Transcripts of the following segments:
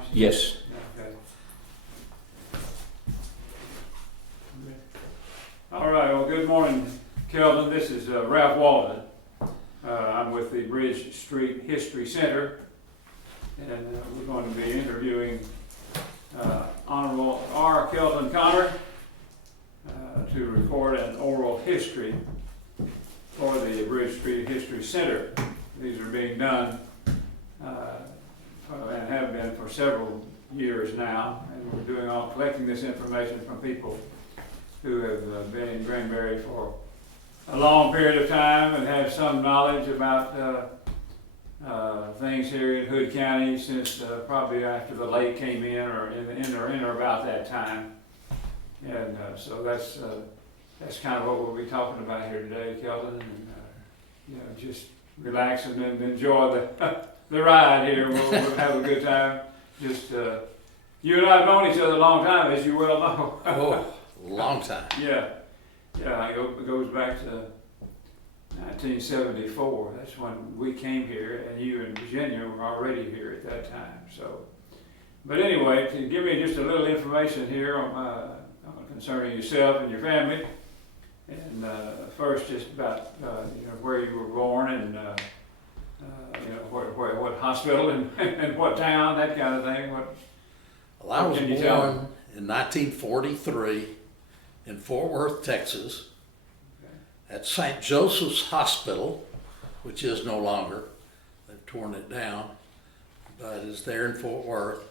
hours? Yes. Okay. All right, well, good morning, Kelton. This is Ralph Walden. I'm with the Bridge Street History Center, and we're going to be interviewing Honorable R. Kelton Connor to record an oral history for the Bridge Street History Center. These are being done and have been for several years now, and we're collecting this information from people who have been in Granbury for a long period of time and have some knowledge about things here in Hood County since probably after the lake came in or in or about that time. And so that's kind of what we'll be talking about here today, Kelton. And just relax and enjoy the ride here. We'll have a good time. Just you and I have known each other a long time, as you well know. Oh, long time. Yeah, it goes back to 1974. That's when we came here, and you and Virginia were already here at that time. So, but anyway, to give me just a little information here on concerning yourself and your family, and first just about where you were born and what hospital and what town, that kind of thing. Well, I was born in 1943 in Fort Worth, Texas, at St. Joseph's Hospital, which is no longer. They've torn it down, but it's there in Fort Worth.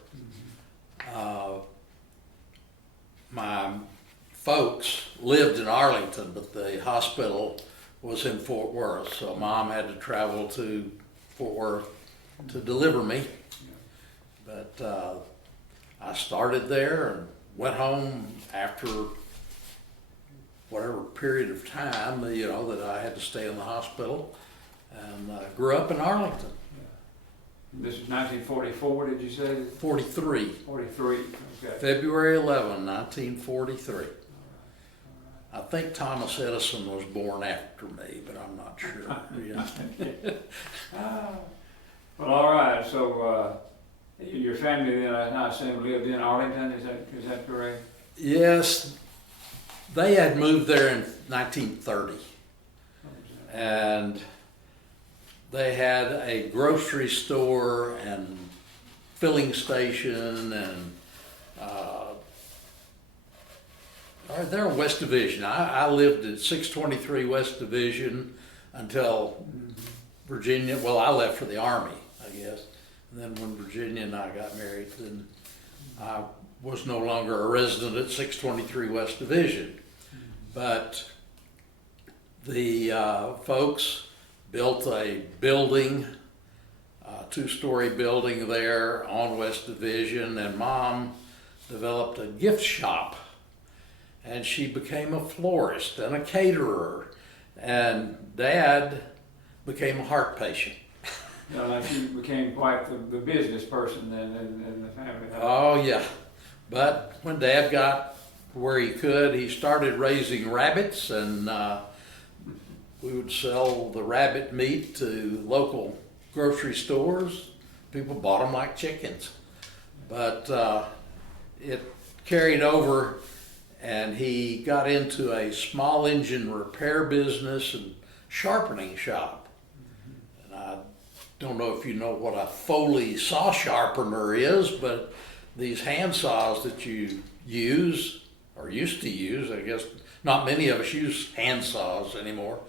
My folks lived in Arlington, but the hospital was in Fort Worth, so Mom had to travel to Fort Worth to deliver me. But I started there and went home after whatever period of time that I had to stay in the hospital, and grew up in Arlington. This is 1944, did you say? 43. 43, okay. February 11, 1943. I think Thomas Edison was born after me, but I'm not sure. Well, all right. So your family then, I assume, lived in Arlington. Is that correct? Yes, they had moved there in 1930, and they had a grocery store and filling station, and they're in West Division. I lived at 623 West Division until Virginia. Well, I left for the Army, I guess. And then when Virginia and I got married, then I was no longer a resident at 623 West Division. But the folks built a building, a two-story building there on West Division, and Mom developed a gift shop. And she became a florist and a caterer, and Dad became a heart patient. Like you became quite the business person then in the family. Oh yeah, but when Dad got where he could, he started raising rabbits, and we would sell the rabbit meat to local grocery stores. People bought them like chickens, but it carried over. And he got into a small engine repair business and sharpening shop. And I don't know if you know what a Foley saw sharpener is, but these hand saws that you use, or used to use, I guess not many of us use hand saws anymore,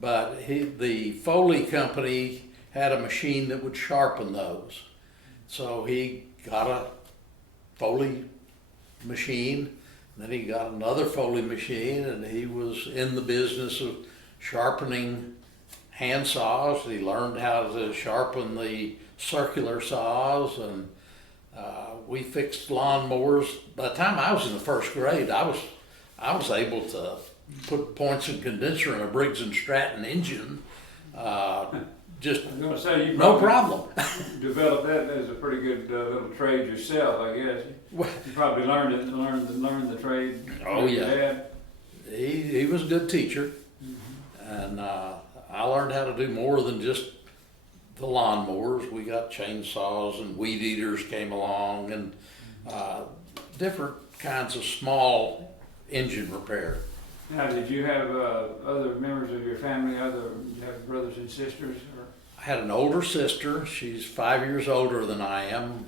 but the Foley company had a machine that would sharpen those. So he got a Foley machine. Then he got another Foley machine, and he was in the business of sharpening hand saws. He learned how to sharpen the circular saws, and we fixed lawnmowers. By the time I was in the first grade, I was able to put points and condenser in a Briggs and Stratton engine. Just no problem. You developed that as a pretty good little trade yourself, I guess. You probably learned the trade. Oh yeah. Dad. He was a good teacher, and I learned how to do more than just the lawnmowers. We got chainsaws and weed eaters came along, and different kinds of small engine repair. Now, did you have other members of your family, you have brothers and sisters? Or? I had an older sister. She's 5 years older than I am.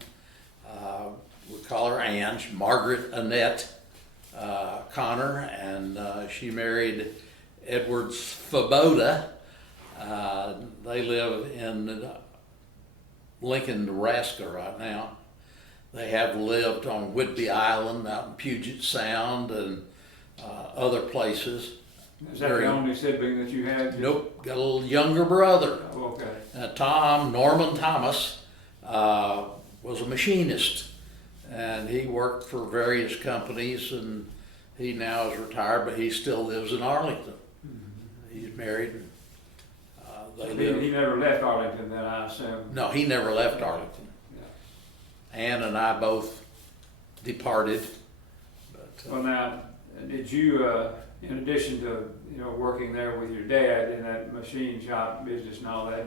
We call her Ann, Margaret Annette Connor, and she married Edward Svoboda. They live in Lincoln, Nebraska right now. They have lived on Whidbey Island, out in Puget Sound, and other places. Is that the only sibling that you had? Nope, got a little younger brother. Oh, okay. Norman Thomas, was a machinist, and he worked for various companies, and he now is retired, but he still lives in Arlington. Mm-hmm. He's married. He never left Arlington then, I assume? No, he never left Arlington. Yeah. Ann and I both departed. But, well, now, did you, in addition to working there with your dad in that machine shop business and all that,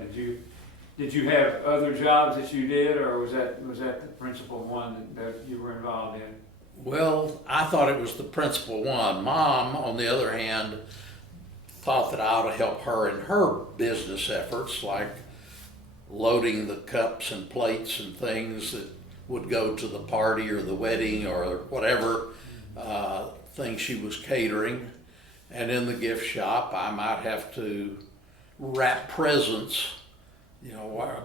did you have other jobs that you did, or was that the principal one that you were involved in? Well, I thought it was the principal one. Mom, on the other hand, thought that I ought to help her in her business efforts, like loading the cups and plates and things that would go to the party or the wedding or whatever thing she was catering. And in the gift shop, I might have to wrap presents,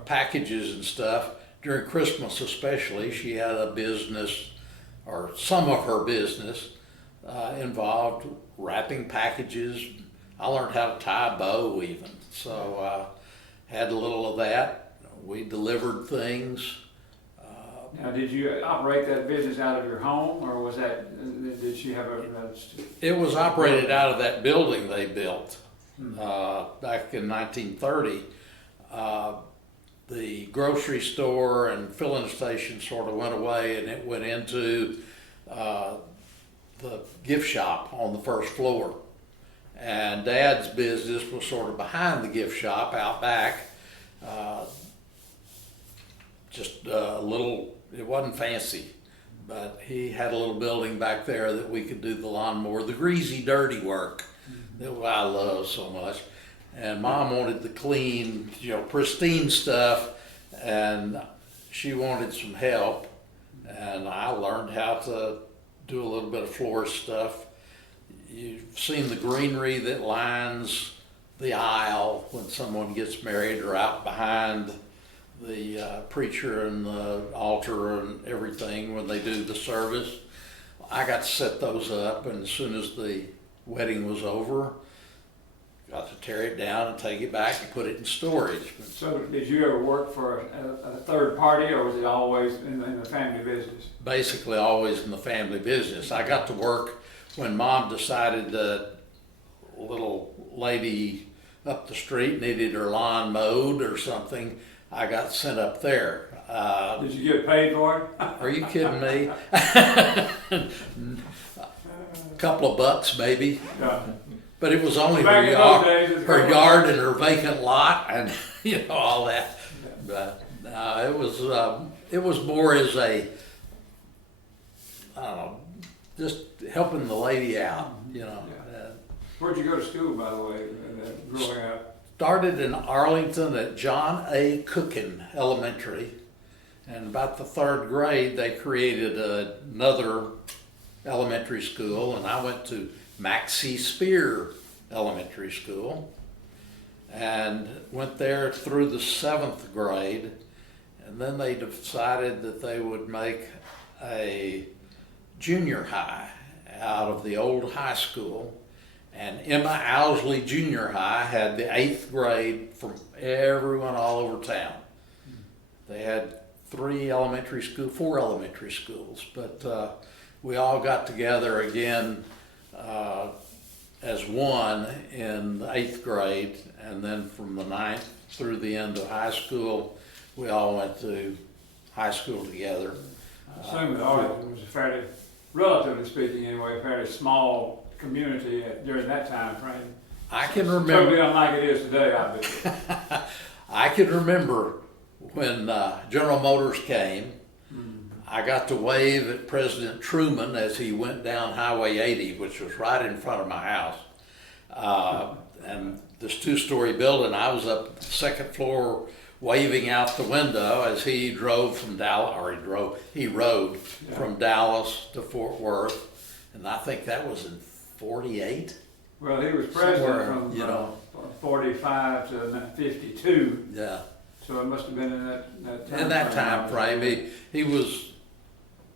packages and stuff. During Christmas especially, she had a business, or some of her business involved wrapping packages. I learned how to tie a bow even, so had a little of that. We delivered things. Now, did you operate that business out of your home, or did she have It was operated out of that building they built back in 1930. The grocery store and filling station sort of went away, and it went into the gift shop on the first floor. And Dad's business was sort of behind the gift shop out back. Just a little, it wasn't fancy, but he had a little building back there that we could do the lawnmower, the greasy, dirty work that I love so much. And Mom wanted the clean, pristine stuff, and she wanted some help. And I learned how to do a little bit of florist stuff. You've seen the greenery that lines the aisle when someone gets married, or out behind the preacher and the altar and everything when they do the service. I got to set those up, and as soon as the wedding was over, got to tear it down and take it back and put it in storage. So did you ever work for a third party, or was it always in the family business? Basically always in the family business. I got to work when Mom decided that a little lady up the street needed her lawn mowed or something. I got sent up there. Did you get paid for it? Are you kidding me? A couple of bucks maybe. Yeah. But it was only Back her yard and her vacant lot and all that. But it was more as a, I don't know, just helping the lady out, Yeah. Where'd you go to school, by the way, growing up? Started in Arlington at John A. Cookin Elementary, and about the third grade they created another elementary school, and I went to Max C. Spear Elementary School, and went there through the 7th grade, and then they decided that they would make a junior high out of the old high school. And Emma Owsley Junior High had the 8th grade from everyone all over town. They had 4 elementary schools, but we all got together again as one in the 8th grade, and then from the 9th through the end of high school, we all went to high school together. I assume that Arlington was a fairly, relatively speaking anyway, fairly small community during that time frame. I can remember. Totally unlike it is today, I bet. I can remember when General Motors came, I got to wave at President Truman as he went down Highway 80, which was right in front of my house. And this two-story building, I was up the second floor waving out the window as he drove from Dallas, or he rode from Dallas to Fort Worth. And I think that was in 48. Well, he was president Somewhere, from you know. 45 to 52, Yeah. so it must have been in that time In that time frame, he was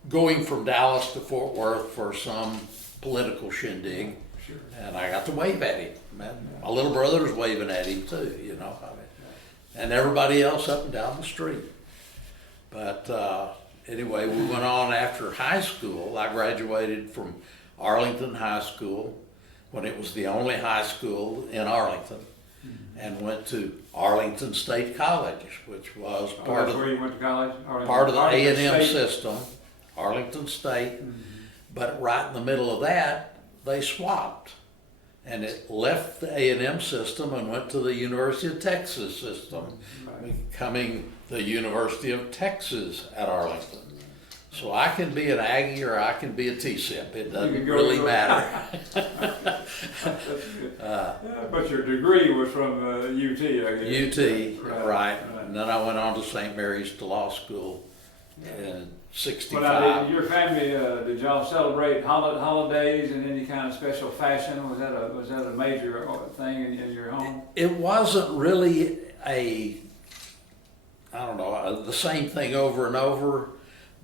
going from Dallas to Fort Worth for some political shindig, Sure. and I got to wave at him. Man, my little brother was waving at him too, you know, and everybody else up and down the street. But anyway, we went on after high school. I graduated from Arlington High School when it was the only high school in Arlington, and went to Arlington State College, which was part That's of where you went to college? part of the Arlington A&M State? system, Arlington State. But right in the middle of that, they swapped. And it left the A&M system and went to the University of Texas system, Right. becoming the University of Texas at Arlington. So I can be an Aggie or I can be a T-SIP. It doesn't can go really to- matter. That's good. Yeah, but your degree was from UT, I guess. UT, right. Right. And then I went on to St. Mary's to law school in '65. Well, now, your family, did y'all celebrate holidays in any kind of special fashion? Was that a major thing in your home? It wasn't really I don't know, the same thing over and over,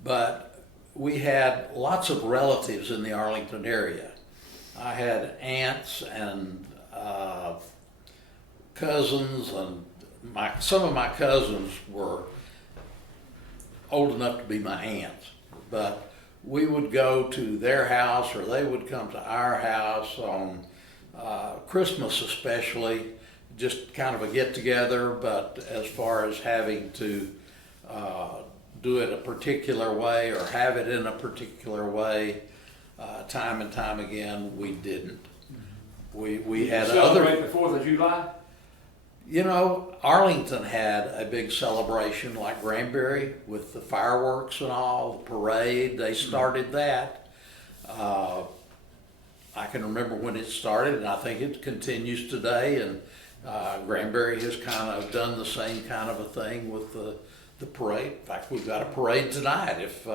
but we had lots of relatives in the Arlington area. I had aunts and cousins, and some of my cousins were old enough to be my aunts, but we would go to their house or they would come to our house on Christmas especially, just kind of a get together. But as far as having to do it a particular way or have it in a particular way, time and time again, we didn't. We had Celebrate the 4th of July? You know, Arlington had a big celebration like Granbury with the fireworks and all, the parade. They started that. I can remember when it started, and I think it continues today. And Granbury has kind of done the same kind of a thing with the parade. In fact, we've got a parade tonight. If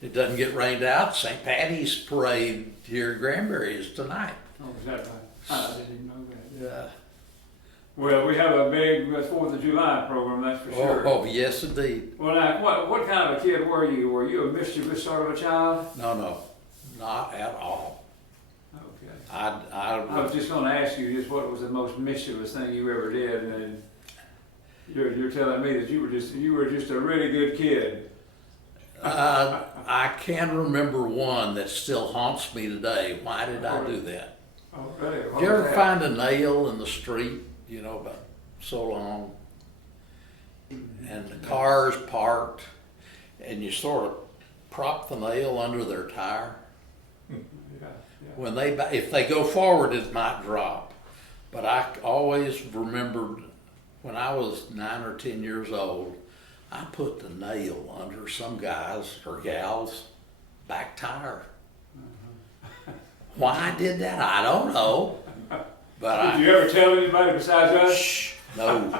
it doesn't get rained out, St. Patty's parade here in Granbury is tonight. Oh, is that right? I didn't even know that. Yeah. Well, we have a big 4th of July program, that's for sure. Oh, yes, indeed. Well, now, what kind of a kid were you? Were you a mischievous sort of a child? No, not at all. Okay. I was just going to ask you just what was the most mischievous thing you ever did, and you're telling me that you were just a really good kid. I can remember one that still haunts me today. Why did I do that? Oh, really? What Did you ever was that? find a nail in the street, you know, about so long, and the car's parked, and you sort of prop the nail under their tire? Yeah. When if they go forward, it might drop. But I always remembered when I was 9 or 10 years old, I put the nail under some guy's or gal's back tire. Why I did that, I don't know. But Did you ever tell anybody besides us? Shh, no.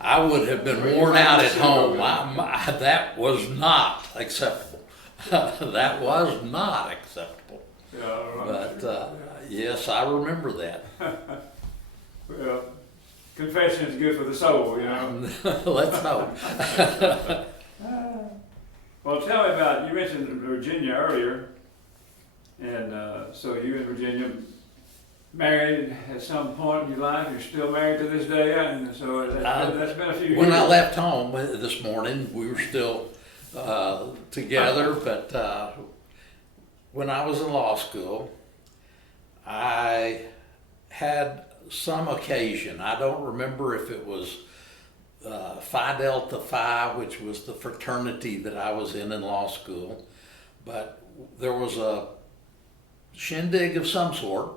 I would have been worn out at home. That was not acceptable. That was not acceptable. Yeah, all right. But yes, I remember that. Well, confession is good for the soul, you know. Let's hope. Well, tell me about, you mentioned Virginia earlier, and so you in Virginia married at some point in your life, you're still married to this day, and so that's been a few years. When I left home this morning, we were still together, but when I was in law school, I had some occasion, I don't remember if it was Phi Delta Phi, which was the fraternity that I was in law school, but there was a shindig of some sort,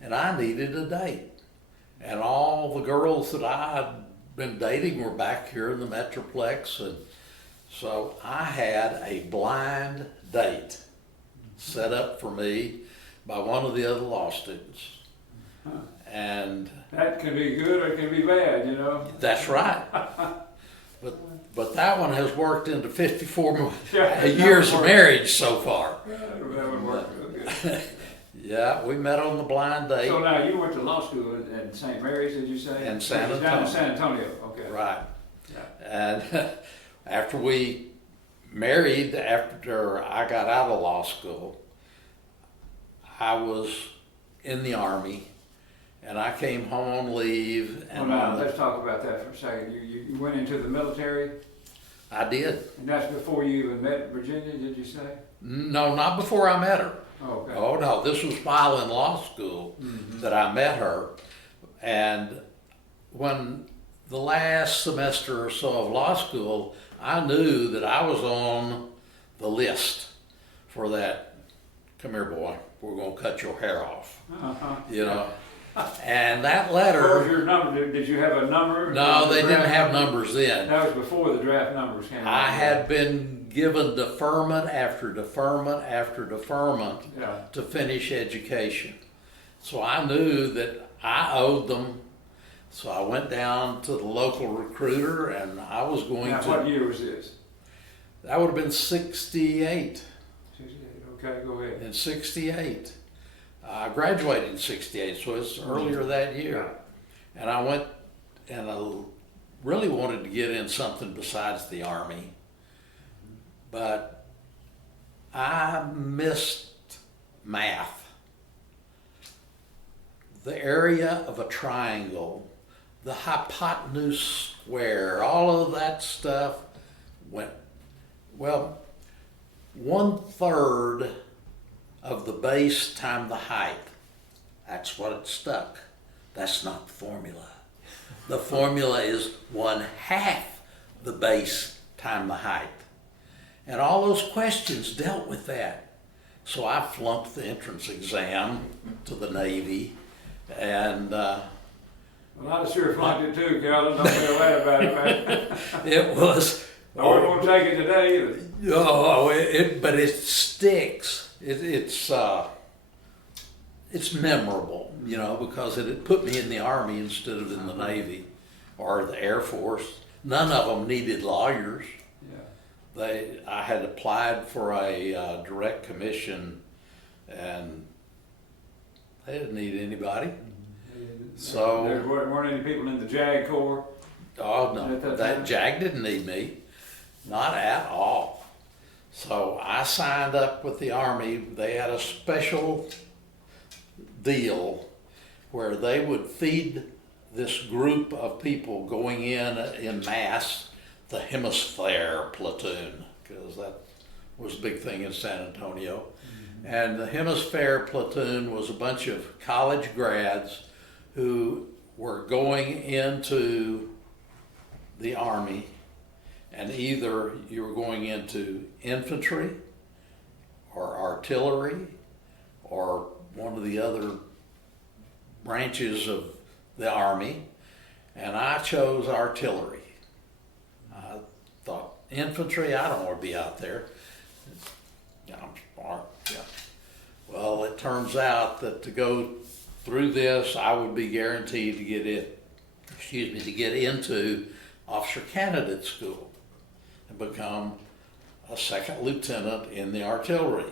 and I needed a date. And all the girls that I'd been dating were back here in the Metroplex, and so I had a blind date set up for me by one of the other law students. And That can be good or it can be bad, you know? that's right. But that one has worked into 54 Yeah, years of work. marriage so far. That would work real good. Yeah, we met on the blind date. So now, you went to law school in St. Mary's, did you say? In San Down Antonio. in San Antonio, okay. Right. Yeah. And after we married, after I got out of law school, I was in the Army, and I came home on leave. Well, And now, let's talk about that for a second. You went into the military, I did. and that's before you even met Virginia, did you say? No, not before I met her. Okay. Oh, no, this was while in law school that I met her. And when the last semester or so of law school, I knew that I was on the list for that, come here, boy, we're going to cut your hair off, Uh-huh. you know. And that What was letter, your number? Did you have a number? no, they didn't Draft have number? numbers then. That was before the draft numbers came out. I had been given deferment after deferment after deferment Yeah. to finish education. So I knew that I owed them. So I went down to the local recruiter and I was going Now, to, what year was this? that would have been 68. 68, okay, go ahead. In 68. I graduated in 68, so it's earlier that year. And I went and I really wanted to get in something besides the Army. But I missed math. The area of a triangle, the hypotenuse square, all of that stuff went, well, 1/3 of the base times the height. That's what it stuck. That's not the formula. The formula is 1/2 the base times the height. And all those questions dealt with that. So I flunked the entrance exam to the Navy, and Well, I sure flunked it too, Kelton. Don't feel bad about it, man. it was, I wasn't gonna take it today either. but it sticks. It's memorable, you know, because it had put me in the Army instead of in the Navy or the Air Force. None of them needed lawyers. Yeah. I had applied for a direct commission, and they didn't need anybody. So There weren't any people in the JAG Corps. oh At no, that that time? JAG didn't need me, not at all. So I signed up with the Army. They had a special deal where they would feed this group of people going in mass the Hemisphere platoon, because that was a big thing in San Antonio. And the Hemisphere platoon was a bunch of college grads who were going into the Army, and either you were going into infantry or artillery or one of the other branches of the Army, and I chose artillery. I thought, infantry, I don't want to be out there. Yeah, I'm smart. Yeah. Well, it turns out that to go through this, I would be guaranteed to get into officer candidate school and become a second lieutenant in the artillery.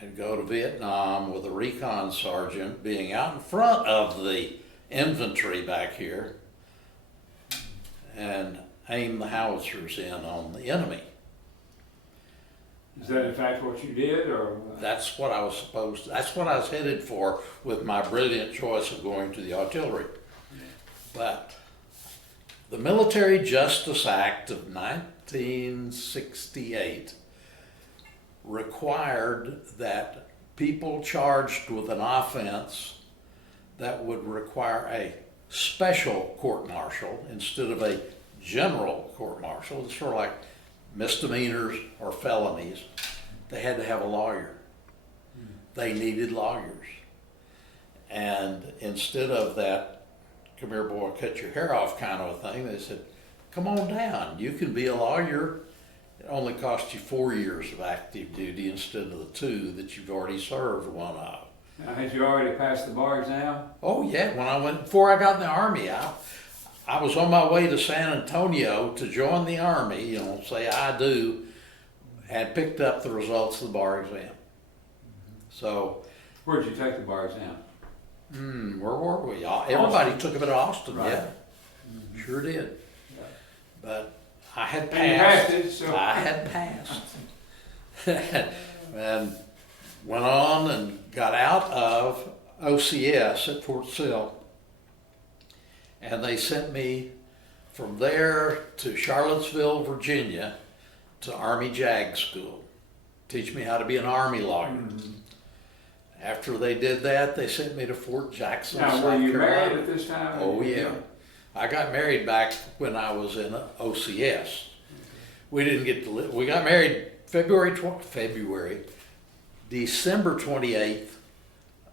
And go to Vietnam with a recon sergeant being out in front of the infantry back here and aim the howitzers in on the enemy. Is that in fact what you did, or? That's what I was headed for with my brilliant choice of going to the artillery. But the Military Justice Act of 1968 required that people charged with an offense that would require a special court-martial instead of a general court-martial, it's sort of like misdemeanors or felonies, they had to have a lawyer. They needed lawyers. And instead of that, come here, boy, cut your hair off kind of a thing, they said, come on down. You can be a lawyer. It only costs you 4 years of active duty instead of the 2 that you've already served one of. Now, had you already passed the bar exam? Oh yeah, before I got in the Army, I was on my way to San Antonio to join the Army, say I do, and picked up the results of the bar exam. So. Where did you take the bar exam? Where were we? Everybody took it at Austin, right. yeah. Mm-hmm. Sure did. Yeah. But I had passed. And you passed it, so. I had passed. And went on and got out of OCS at Fort Sill. And they sent me from there to Charlottesville, Virginia, to Army JAG School. Teach me how to be an Army lawyer. Mm-hmm. After they did that, they sent me to Fort Jackson, South Carolina. Now, were you married at this time? Oh, yeah. I got married back when I was in OCS. We didn't get to live. We got married December 28th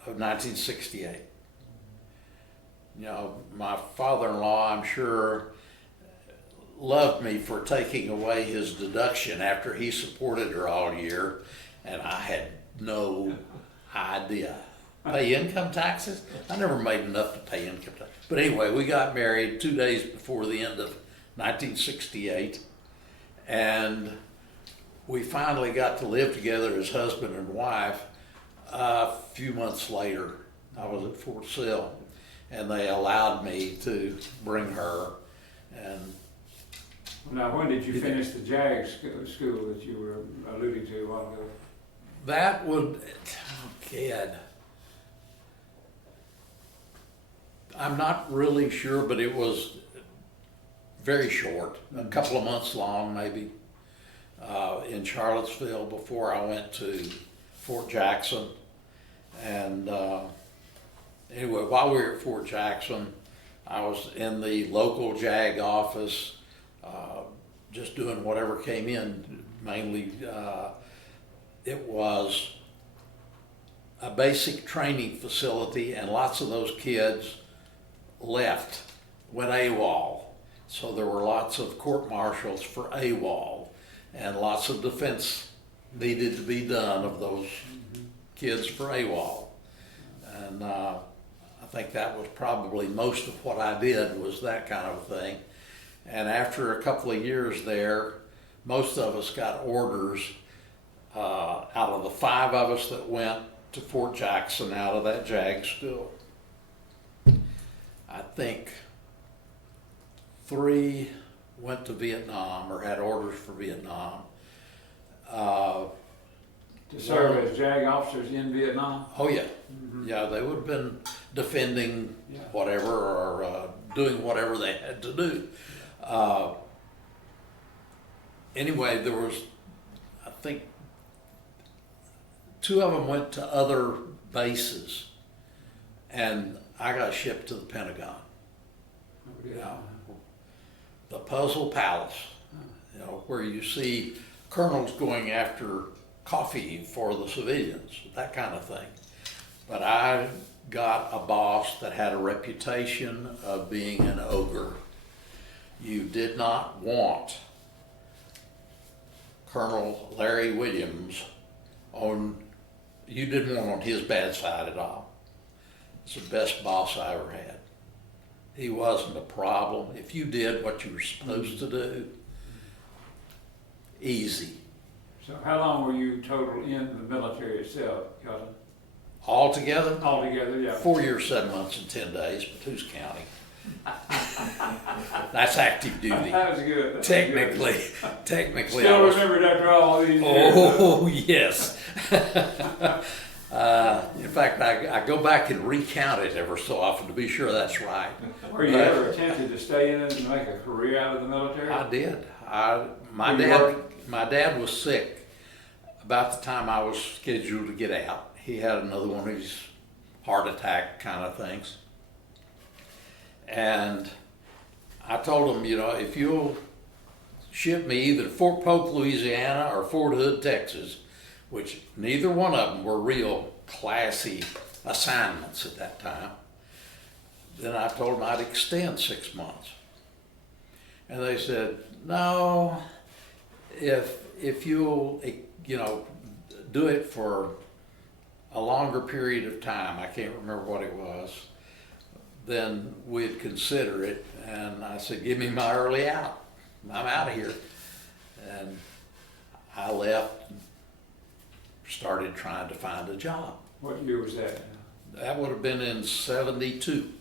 of 1968. My father-in-law, I'm sure, loved me for taking away his deduction after he supported her all year, and I had no idea. Pay income taxes? I never made enough to pay income taxes. But anyway, we got married 2 days before the end of 1968, and we finally got to live together as husband and wife a few months later. I was at Fort Sill, and they allowed me to bring her. And now, when did you finish the JAG school that you were alluding to a while ago? That would, Gad, I'm not really sure, but it was very short, a couple of months long maybe, in Charlottesville before I went to Fort Jackson. And anyway, while we were at Fort Jackson, I was in the local JAG office, just doing whatever came in. Mainly, it was a basic training facility, and lots of those kids left, went AWOL. So there were lots of court-martials for AWOL, and lots of defense needed to be done of those kids for AWOL. And I think that was probably most of what I did, was that kind of thing. And after a couple of years there, most of us got orders out of the 5 of us that went to Fort Jackson out of that JAG school. I think 3 went to Vietnam or had orders for Vietnam. To serve as JAG officers in Vietnam? Oh yeah, yeah, they would have been defending whatever or doing whatever they had to do. Anyway, there was, I think, 2 of them went to other bases, and I got shipped to the Pentagon. The Puzzle Palace, where you see colonels going after coffee for the civilians, that kind of thing. But I got a boss that had a reputation of being an ogre. You did not want Colonel Larry Williams you didn't want on his bad side at all. It's the best boss I ever had. He wasn't a problem. If you did what you were supposed to do, easy. So how long were you total in the military itself, Kelton? Altogether? Altogether, yeah. 4 years, 7 months, and 10 days, but who's counting? That's active duty. That was good. Technically. Still remembered after all these years. Oh, yes. In fact, I go back and recount it ever so often to be sure that's right. Were you ever attempted to stay in it and make a career out of the military? I did. My dad was sick about the time I was scheduled to get out. He had another one of these heart attack kind of things. And I told him, if you'll ship me either to Fort Polk, Louisiana or Fort Hood, Texas, which neither one of them were real classy assignments at that time. Then I told them I'd extend 6 months. And they said, no, if you'll, do it for a longer period of time, I can't remember what it was, then we'd consider it. And I said, give me my early out. I'm out of here. And I left and started trying to find a job. What year was that? That would have been in 72.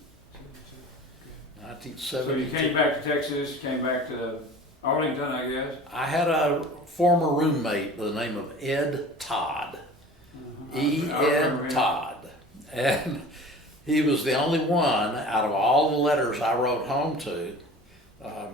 1972. So you came back to Texas, came back to Arlington, I guess? I had a former roommate by the name of Ed Todd. Ed Todd. And he was the only one out of all the letters I wrote home to,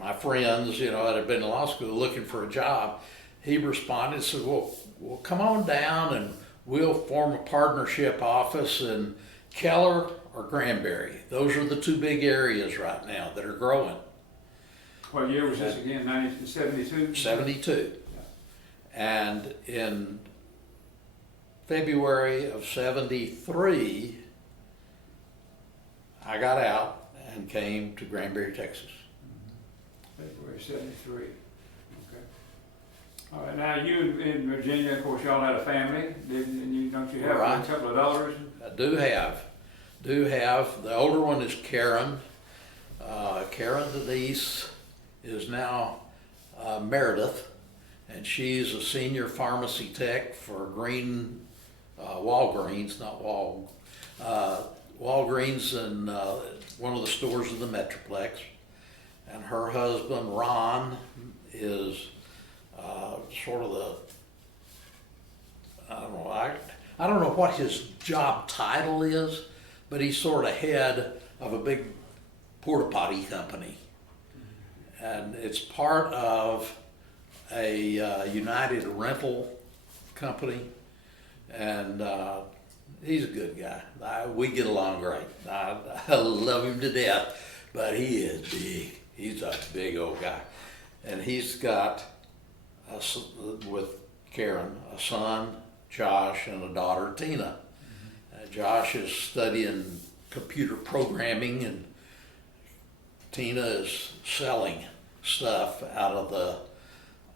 my friends, that had been in law school looking for a job. He responded and said, well, come on down and we'll form a partnership office in Keller or Granbury. Those are the two big areas right now that are growing. What year was this again, 1972? 72. And in February of 73, I got out and came to Granbury, Texas. February 73, okay. All right, now you in Virginia, of course, y'all had a family, don't you have Right. a couple of daughters? I do have. The older one is Karen. Karen Denise is now Meredith, and she's a senior pharmacy tech for Walgreens, not Walgreens, and one of the stores in the Metroplex. And her husband Ron is sort of I don't know what his job title is, but he's sort of head of a big porta potty company. And it's part of a United rental company. And he's a good guy. We get along great. I love him to death, but he is big. He's a big old guy. And he's got, with Karen, a son, Josh, and a daughter, Tina. Josh is studying computer programming, and Tina is selling stuff out of the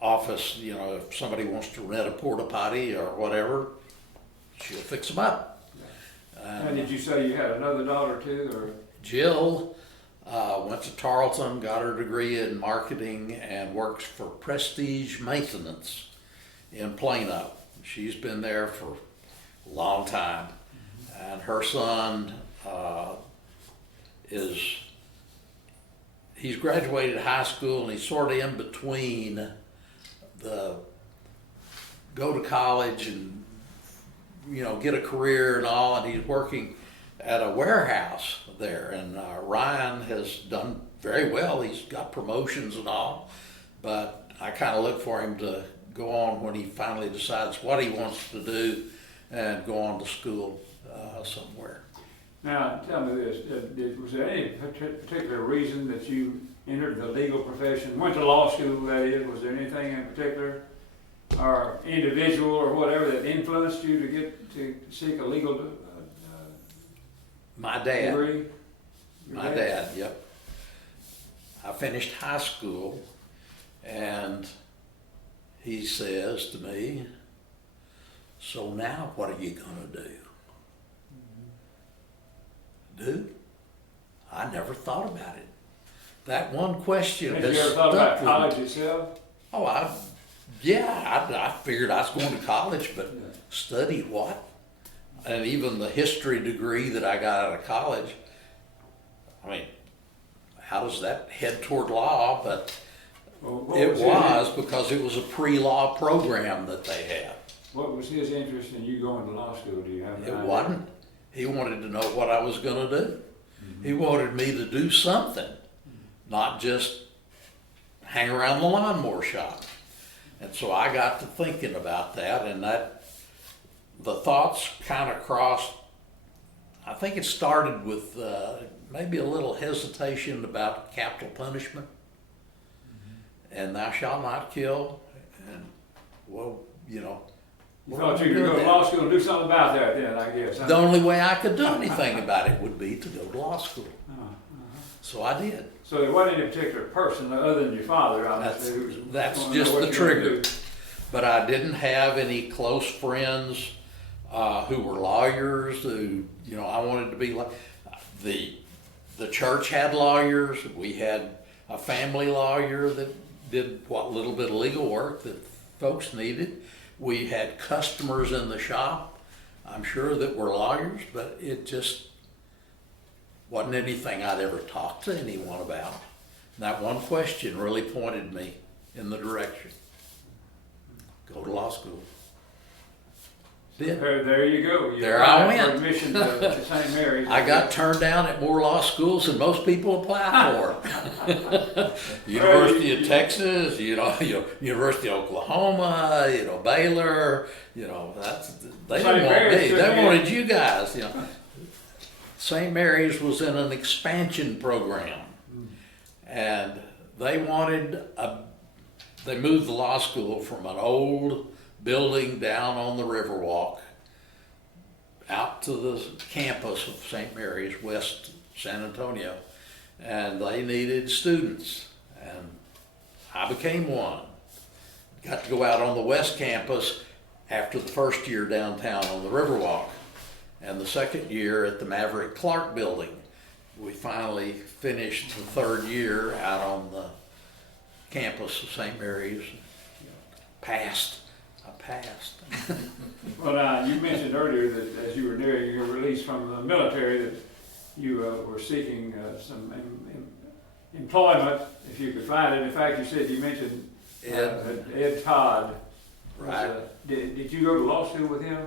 office. If somebody wants to rent a porta potty or whatever, she'll fix them up. And did you say you had another daughter too, or? Jill went to Tarleton, got her degree in marketing, and works for Prestige Maintenance in Plano. She's been there for a long time. And her son he's graduated high school, and he's sort of in between the go to college and get a career and all, and he's working at a warehouse there. And Ryan has done very well. He's got promotions and all, but I kind of look for him to go on when he finally decides what he wants to do and go on to school somewhere. Now, tell me this, was there any particular reason that you entered the legal profession, went to law school, that is? Was there anything in particular, or individual or whatever, that influenced you to seek a legal My dad. degree? My dad, yep. I finished high school, and he says to me, so now what are you gonna do? Dude, I never thought about it. That one question Have has you ever thought about stuck college with me. itself? Oh, I figured I was going to college, but study what? And even the history degree that I got out of college, I mean, how does that head toward law? But Well, it was because it was a pre-law program that they had. What was his interest in you going to law school? Do you have an It idea? wasn't. He wanted to know what I was going to do. He wanted me to do something, not just hang around the lawnmower shop. And so I got to thinking about that, and the thoughts kind of crossed. I think it started with maybe a little hesitation about capital punishment, and thou shalt not kill. And well, You thought you could go to law school and do something about that then, I guess. Huh? The only way I could do anything about it would be to go to law school. Uh-huh. So I did. So there wasn't any particular person other than your father, obviously. That's just the trigger. But I didn't have any close friends who were lawyers. Who, you know, I wanted to be like the church had lawyers. We had a family lawyer that did what little bit of legal work that folks needed. We had customers in the shop, I'm sure, that were lawyers, but it just wasn't anything I'd ever talked to anyone about. And that one question really pointed me in the direction. Go to law school. Did. There you go. You there I applied for went. admission to St. Mary's. I got turned down at more law schools than most people apply for. University of Texas, University of Oklahoma, Baylor, they didn't want me. They wanted you guys, St. Mary's was in an expansion program, and they moved the law school from an old building down on the Riverwalk out to the campus of St. Mary's, West San Antonio, and they needed students, and I became one. Got to go out on the West Campus after the first year downtown on the Riverwalk, and the second year at the Maverick Clark building. We finally finished the third year out on the campus of St. Mary's. I passed. Well, you mentioned earlier that as you were nearing your release from the military, that you were seeking some employment, if you could find it. In fact, you mentioned Ed Todd. Right. Did you go to law school with him?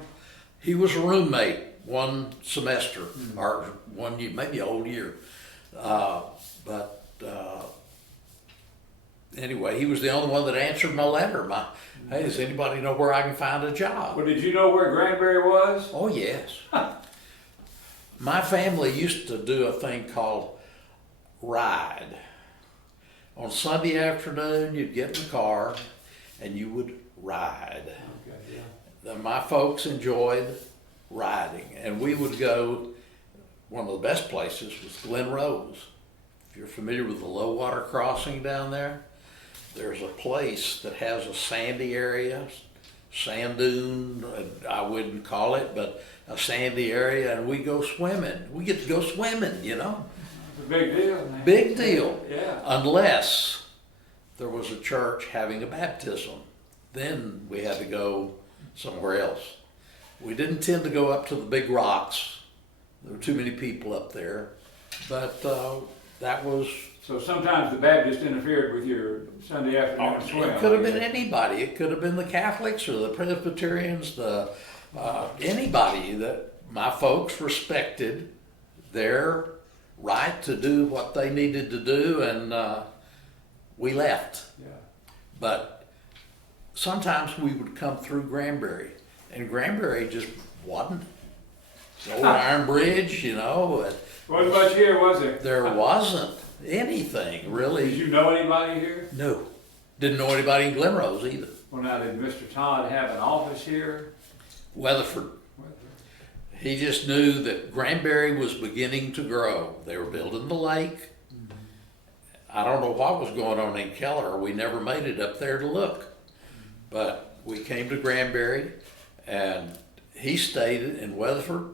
He was a roommate one semester, or 1 year, maybe a whole year. Anyway, he was the only one that answered my letter. Hey, does anybody know where I can find a job? Well, did you know where Granbury was? Oh, yes. My family used to do a thing called ride. On Sunday afternoon, you'd get in the car and you would ride. Okay, yeah. My folks enjoyed riding, and we would go, one of the best places was Glen Rose. If you're familiar with the low water crossing down there, there's a place that has a sandy area, sand dune, I wouldn't call it, but a sandy area, and we go swimming. We get to go swimming, It's a big deal, man. Big deal. Yeah. Unless there was a church having a baptism. Then we had to go somewhere else. We didn't tend to go up to the big rocks. There were too many people up there. But that was... So sometimes the Baptists interfered with your Sunday afternoon swim. It could have been anybody. It could have been the Catholics or the Presbyterians, anybody that my folks respected their right to do what they needed to do, and we left. Yeah. But sometimes we would come through Granbury, and Granbury just wasn't. The old Iron Bridge, Wasn't much here, was there? There wasn't anything really. Did you know anybody here? No. Didn't know anybody in Glen Rose either. Well, now, did Mr. Todd have an office here? Weatherford. He just knew that Granbury was beginning to grow. They were building the lake. I don't know what was going on in Keller. We never made it up there to look. But we came to Granbury, and he stayed in Weatherford.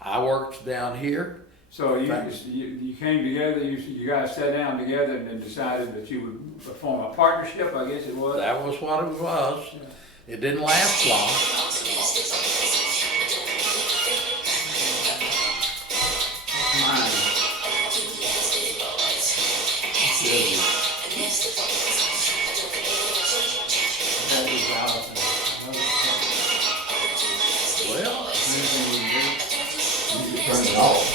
I worked down here. So you came together, you guys sat down together and decided that you would form a partnership, I guess it was? That was what it was. Yeah. It didn't last long. Well, you turn it off.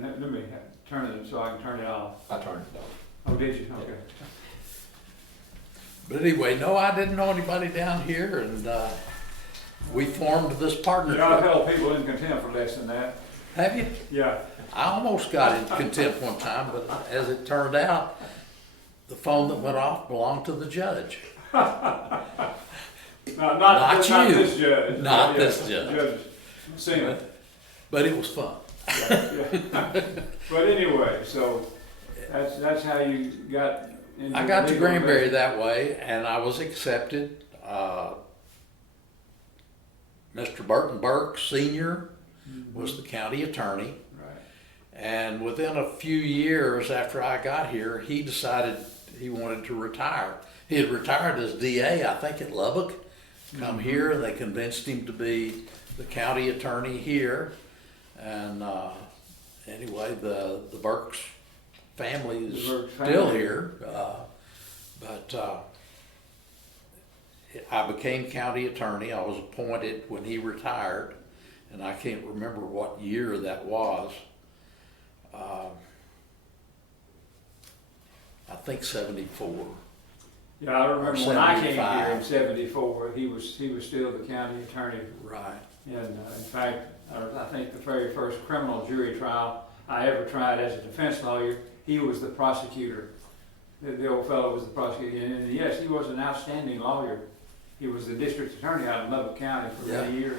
Let me turn it so I can turn it off. I turned it off. Oh, did you? Okay. But anyway, no, I didn't know anybody down here, and we formed this You partnership. know, I've held people in contempt for less than that. Have you? Yeah. I almost got in contempt one time, but as it turned out, the phone that went off belonged to the judge. Not Not you. this judge. Not this judge. Judge Simmons. But it was fun. Yeah. But anyway, so that's how you got into I got to legal Granbury investing. that way, and I was accepted. Mr. Burton Burke Sr. was the county attorney, Right. and within a few years after I got here, he decided he wanted to retire. He had retired as DA, I think, at Lubbock. Come here, and they convinced him to be the county attorney here. And anyway, the Burks family is The Burks still family. here. But I became county attorney. I was appointed when he retired, and I can't remember what year that was. I think 74. Yeah, I remember when I came here in 75. '74, he was still the county attorney. Right. And in fact, I think the very first criminal jury trial I ever tried as a defense lawyer, he was the prosecutor. The old fellow was the prosecutor. And yes, he was an outstanding lawyer. He was the district attorney out in Lubbock County for many years.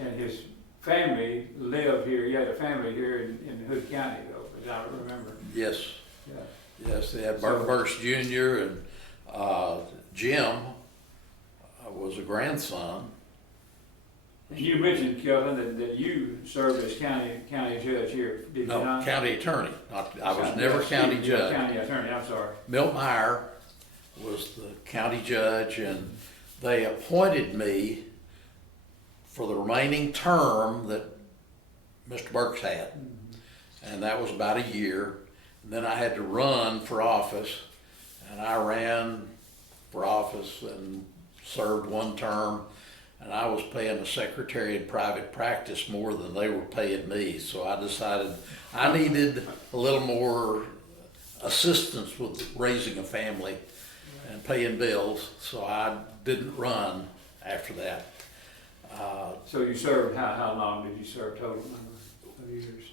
And his family lived here. He had a family here in Hood County, though, as I remember. Yes. Yeah. Yes, they had Burton Burks Jr. and Jim was a grandson. And you mentioned, Kelton, that you served as county judge here, did you No, not? county attorney. I was never county judge. County attorney, I'm sorry. Milt Meyer was the county judge, and they appointed me for the remaining term that Mr. Burks had. And that was about a year. And then I had to run for office, and I ran for office and served one term, and I was paying the secretary in private practice more than they were paying me. So I decided I needed a little more assistance with raising a family and paying bills, so I didn't run after that. So you served, how long did you serve total number of years?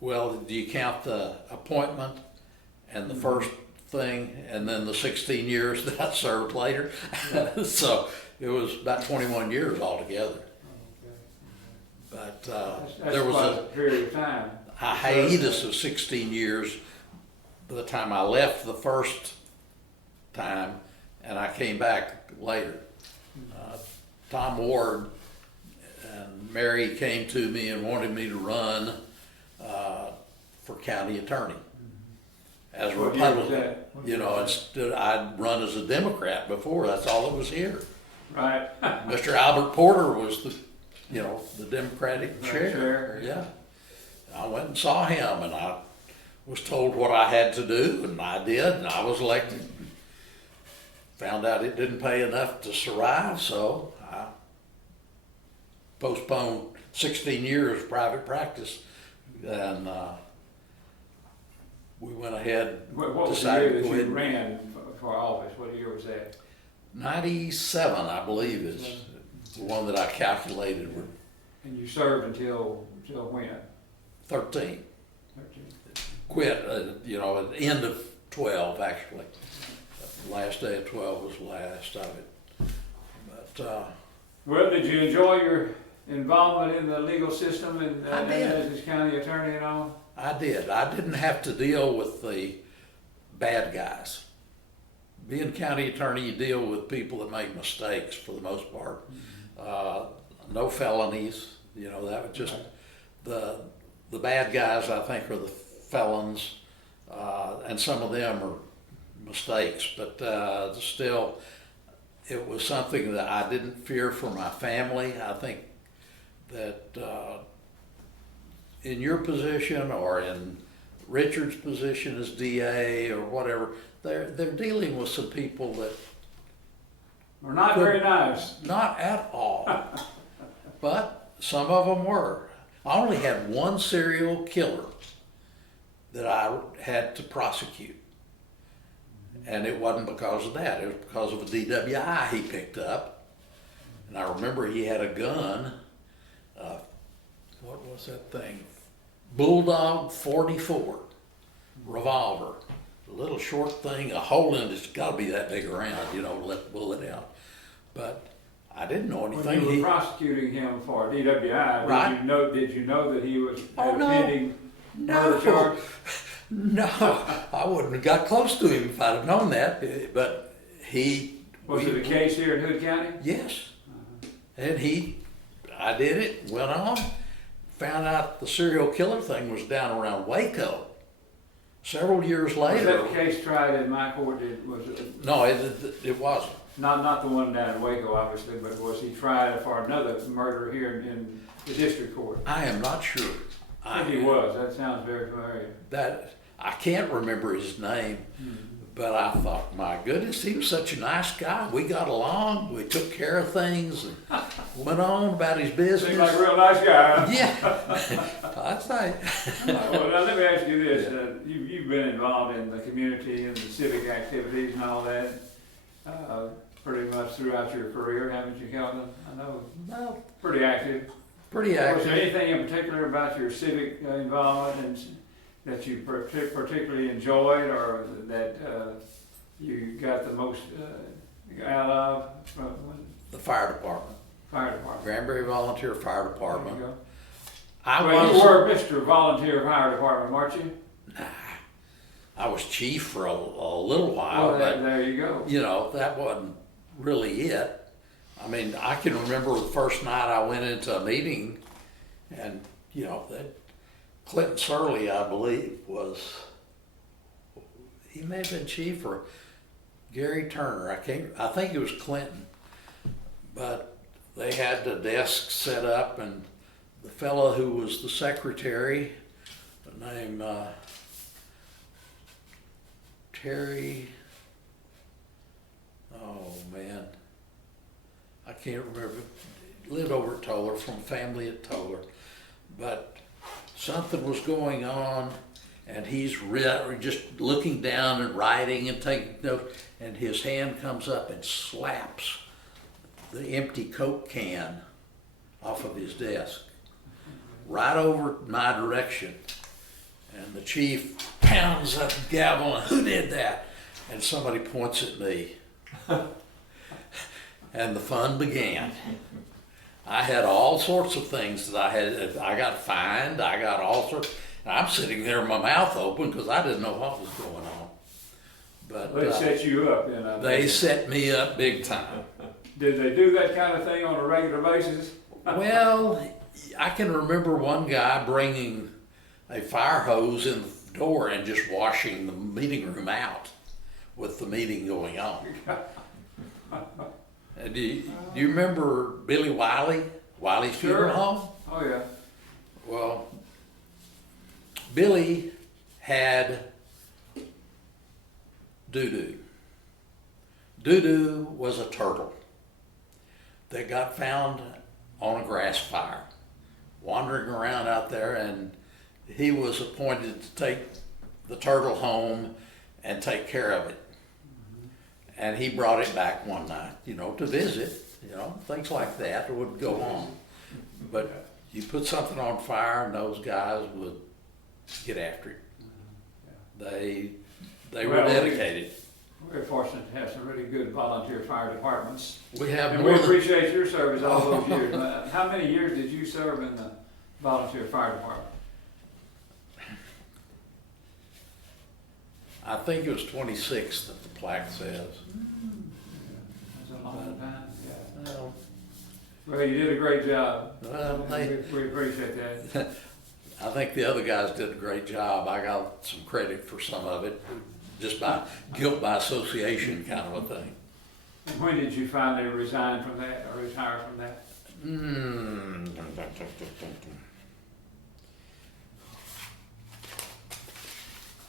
Well, do you count the appointment and the first thing, and then the 16 years that I served later? So it was about 21 years altogether. But That's there was quite a a period of time. hiatus of 16 years by the time I left the first time, and I came back later. Tom Ward and Mary came to me and wanted me to run for county attorney as a What year was Republican. that? You know, instead I'd run as a Democrat before. That's all that was here. Right. Mr. Albert Porter was the Democratic chair. Chair. Yeah. I went and saw him, and I was told what I had to do, and I did, and I was elected. Found out it didn't pay enough to survive, so I postponed 16 years of private practice, and we went ahead. What was the decided year to that go you ahead. ran for office? What year was that? 97, I believe, is the one that I calculated with And you served until when? 13. 13. Quit, at the end of 12, actually. The last day of 12 was the last of it. But Well, did you enjoy your involvement in the legal system and I did. as his county attorney and all? I did. I didn't have to deal with the bad guys. Being county attorney, you deal with people that make mistakes for the most part. No felonies, that was just the bad guys, I think, are the felons, and some of them are mistakes, but still, it was something that I didn't fear for my family. I think that in your position or in Richard's position as DA or whatever, they're dealing with some people that We're not very nice. not at all, but some of them were. I only had one serial killer that I had to prosecute. And it wasn't because of that. It was because of a DWI he picked up. And I remember he had a gun, what was that thing? Bulldog 44 revolver. A little short thing, a hole in it's got to be that big around, you know, to let the bullet out. But I didn't know anything. When you were prosecuting him for DWI, Right. did you know that he was Oh, no. pending murder charge? No, I wouldn't have got close to him if I'd have known that. But he Was it a case here in Hood County? Yes, and I did it. Went on, found out the serial killer thing was down around Waco. Several years later. Was that case tried in my court? Was it? No, it wasn't. Not the one down in Waco, obviously, but was he tried for another murder here in the district court? I am not sure. I think he was. That sounds very familiar. That I can't remember his name, but I thought, my goodness, he was such a nice guy. We got along. We took care of things and went on about his business. Seems like a real nice guy. Yeah, I say. Well, now let me ask you this: you've been involved in the community and the civic activities and all that. Pretty much throughout your career, haven't you, Kelton? I know, Well, pretty active. pretty Was there active. anything in particular about your civic involvement that you particularly enjoyed, or that you got the most out of from The fire department, fire department? Granbury Volunteer Fire There Department. you go. I Well, was. you were Mr. Volunteer Fire Department, weren't you? I was chief for a little while, Well, but there you go. you know, that wasn't really it. I mean, I can remember the first night I went into a meeting and, you know, that Clinton Surley, I believe, he may have been chief, or Gary Turner. I think it was Clinton. But they had the desk set up, and the fellow who was the secretary, named Terry, oh man, I can't remember, lived over at Toller, from family at Toller, but something was going on, and he's just looking down and writing and taking notes, and his hand comes up and slaps the empty Coke can off of his desk, right over my direction. And the chief pounds that gavel, and who did that? And somebody points at me. And the fun began. I had all sorts of things that I got fined, I got all sorts, and I'm sitting there with my mouth open because I didn't know what was going on. But They set you up, you know. they set me up big time. Did they do that kind of thing on a regular basis? Well, I can remember one guy bringing a fire hose in the door and just washing the meeting room out with the meeting going on. Do you remember Billy Wiley's funeral home? Oh, yeah. Well, Billy had Doo-Doo. Doo-Doo was a turtle that got found on a grass fire, wandering around out there, and he was appointed to take the turtle home and take care of it. And he brought it back one night, you know, to visit, you know, things like that would go on. But you put something on fire and those guys would get after it. They were Well, dedicated. We're fortunate to have some really good volunteer fire departments. We have And more we than, appreciate your service all those years. How many years did you serve in the volunteer fire department? I think it was 26 that the plaque says. That's a long time, yeah. Well, Well, you did a great job. Well, We appreciate that. I think the other guys did a great job. I got some credit for some of it, just by guilt by association kind of a thing. And when did you finally resign from that or retire from that?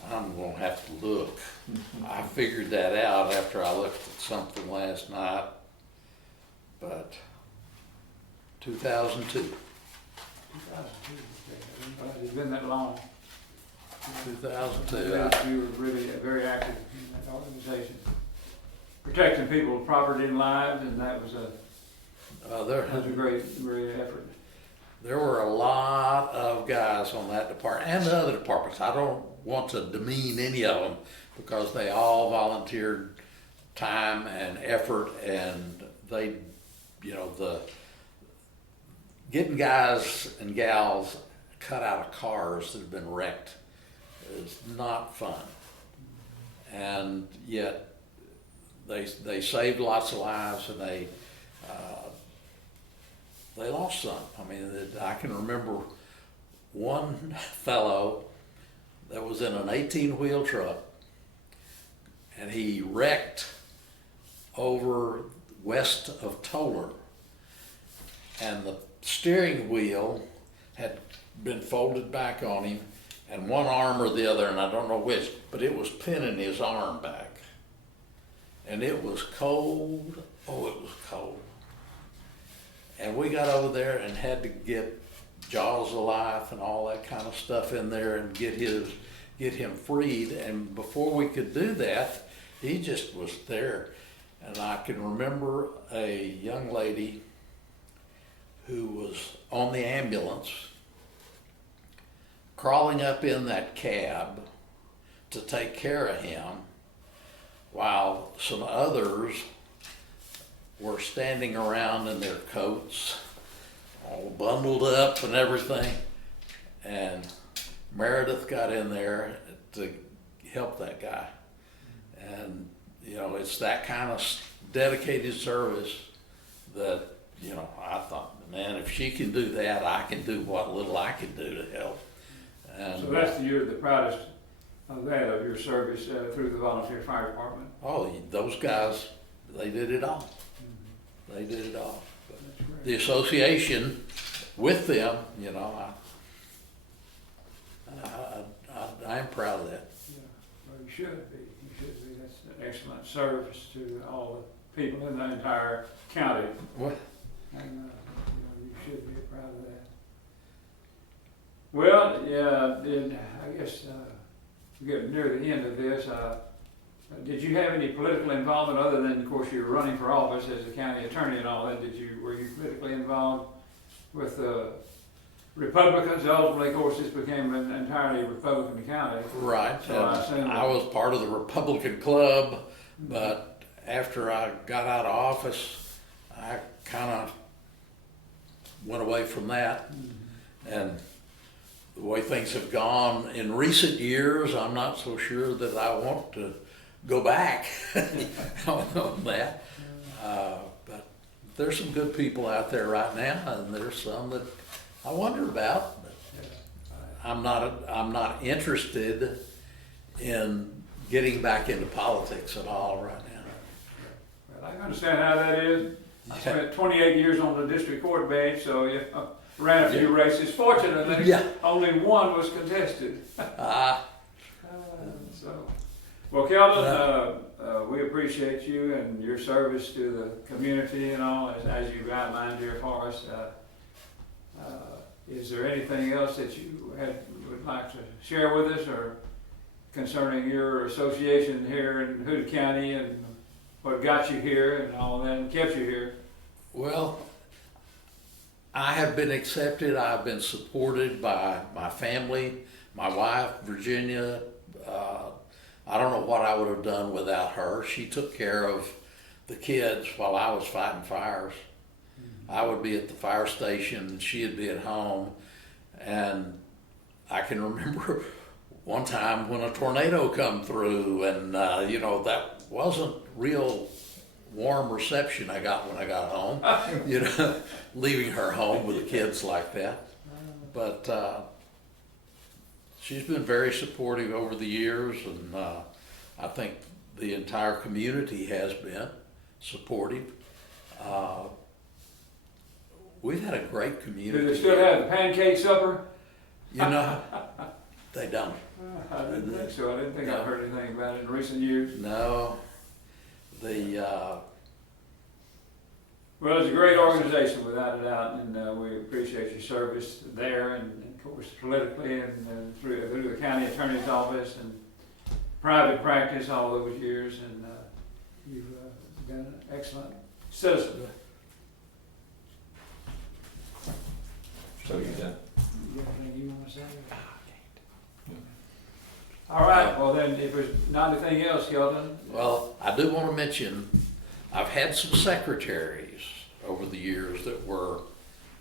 I'm gonna have to look. I figured that out after I looked at something last night, but 2002. 2002. It's been that long. 2002. You were really very active in that organization, protecting people's property and lives, and that was a There, great effort. there were a lot of guys on that department and the other departments. I don't want to demean any of them because they all volunteered time and effort, and they, the getting guys and gals cut out of cars that have been wrecked is not fun. And yet they saved lots of lives, and they lost some. I mean, I can remember one fellow that was in an 18-wheel truck, and he wrecked over west of Toller, and the steering wheel had been folded back on him, and one arm or the other, and I don't know which, but it was pinning his arm back. And it was cold. Oh, it was cold. And we got over there and had to get jaws of life and all that kind of stuff in there and get him freed. And before we could do that, he just was there. And I can remember a young lady who was on the ambulance crawling up in that cab to take care of him, while some others were standing around in their coats, all bundled up and everything. And Meredith got in there to help that guy. And, it's that kind of dedicated service that, I thought, man, if she can do that, I can do what little I can do to help. And So that's you're the proudest of your service through the Volunteer Fire Department? oh, those guys, they did it all. They did it all. But the association with them, I'm proud of that. Yeah, well, you should be. You should be. That's an excellent service to all the people in the entire county. What? And, you should be proud of that. Well, yeah, I guess we're getting near the end of this. Did you have any political involvement other than, of course, you were running for office as a county attorney and all that? Were you politically involved with Republicans? Ultimately, of course, this became an entirely Republican county. Right. So I was part of the Republican club, but after I got out of office, I kind of went away from that. And the way things have gone in recent years, I'm not so sure that I want to go back on that. But there's some good people out there right now, and there's some that I wonder about. But I'm not interested in getting back into politics at all right now. Well, I understand how that is. I spent 28 years on the district court bench, so ran a few races. Fortunately, only one was contested. Well, Kelton, we appreciate you and your service to the community and all, as you've outlined here for us. Is there anything else that you would like to share with us, or concerning your association here in Hood County and what got you here and all that and kept you here? Well, I have been accepted. I've been supported by my family, my wife, Virginia. I don't know what I would have done without her. She took care of the kids while I was fighting fires. I would be at the fire station and she'd be at home. And I can remember one time when a tornado come through, and that wasn't real warm reception I got when I got home, leaving her home with the kids like that. But she's been very supportive over the years, and I think the entire community has been supportive. We've had a great community. Do they still have the pancake supper? They don't. I didn't think so. I didn't think I've heard anything about it in recent years. No. Well, it's a great organization without a doubt, and we appreciate your service there, and of course politically, and through the county attorney's office and private practice all those years, and you've been an excellent citizen. So, yeah. You got anything you wanna say? All right, well then, if there's not anything else, Kelton. Well, I do want to mention, I've had some secretaries over the years that were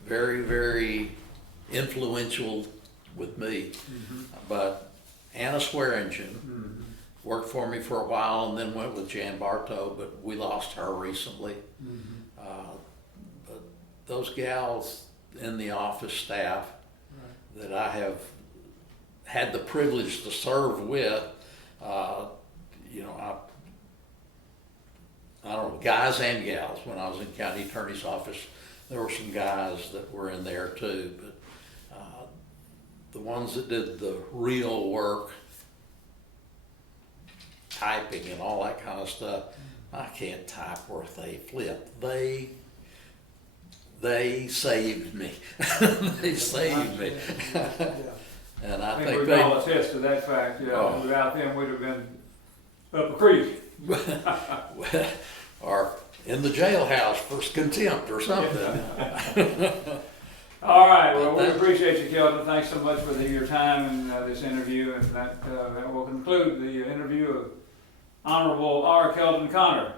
very, very influential with me. But Anna Swearingen worked for me for a while and then went with Jan Bartow, but we lost her recently. But those gals in the office staff that I have had the privilege to serve with, you know, I don't know, guys and gals. When I was in county attorney's office, there were some guys that were in there too, but the ones that did the real work, typing and all that kind of stuff, I can't type worth a flip. They saved me. They saved me. And I think we they all attest to that fact, yeah. Oh. Without them, we'd have been up a creek. or in the jailhouse for contempt or something. All right, well, we appreciate you, Kelton. Thanks so much for your time and this interview, and that will conclude the interview of Honorable R. Kelton Connor.